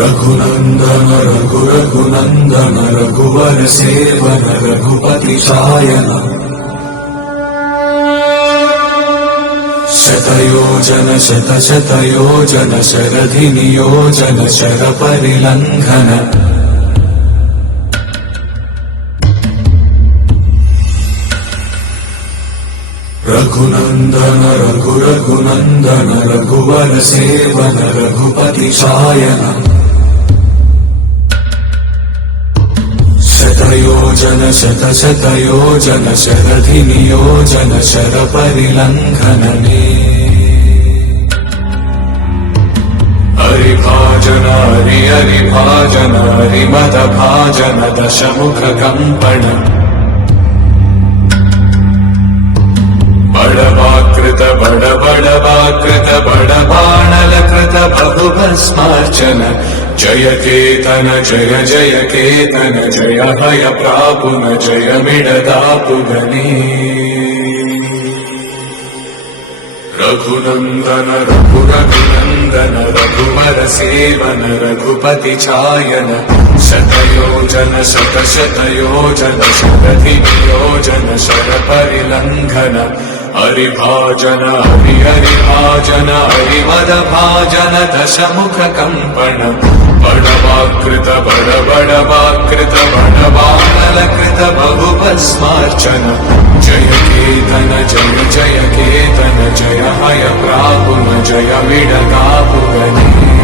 रघुनंदन रघुनंदन रघुवर seven Raghupati Shayan शतयोजन शतशतयोजन शरधि नियोजन sir परिलंघन Raghunandan Raghunandan रघुवर seven Raghupati Shayan शतयोजन शतशतयोजन शरधि नियोजन sir परिलंघन हरिभाजन हरिभाजन हरिमद भाजन दशमुख कंपन बड़वाकृत बड़वाकृत बड़बाणलकृत बहुभस्मार्चन जय केतन जय जय केतन जय हय प्रापुन जय मिडदापुगनी रघुनंदन रघुनंदन रघुवर सेवन रघुपति चायन शतयोजन शतशतयोजन शरधि नियोजन शर परिलंघन हरिभाजन हरिभाजन हरिमद भाजन दशमुख कंपन बड़वाकृत बड़वाकृत बड़बाणलकृत बहुभस्मार्चन जय केतन जय जय केतन जय हय प्रापुन जय मिडदापुगनी